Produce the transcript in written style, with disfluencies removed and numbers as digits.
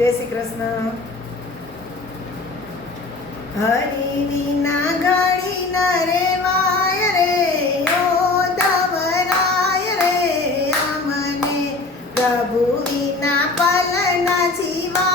જય શ્રી કૃષ્ણ. હરિ વિના ઘડી ન રેવાય રે ઓ દવરાય રે અમને પ્રભુ વિના પલ ન જીવાય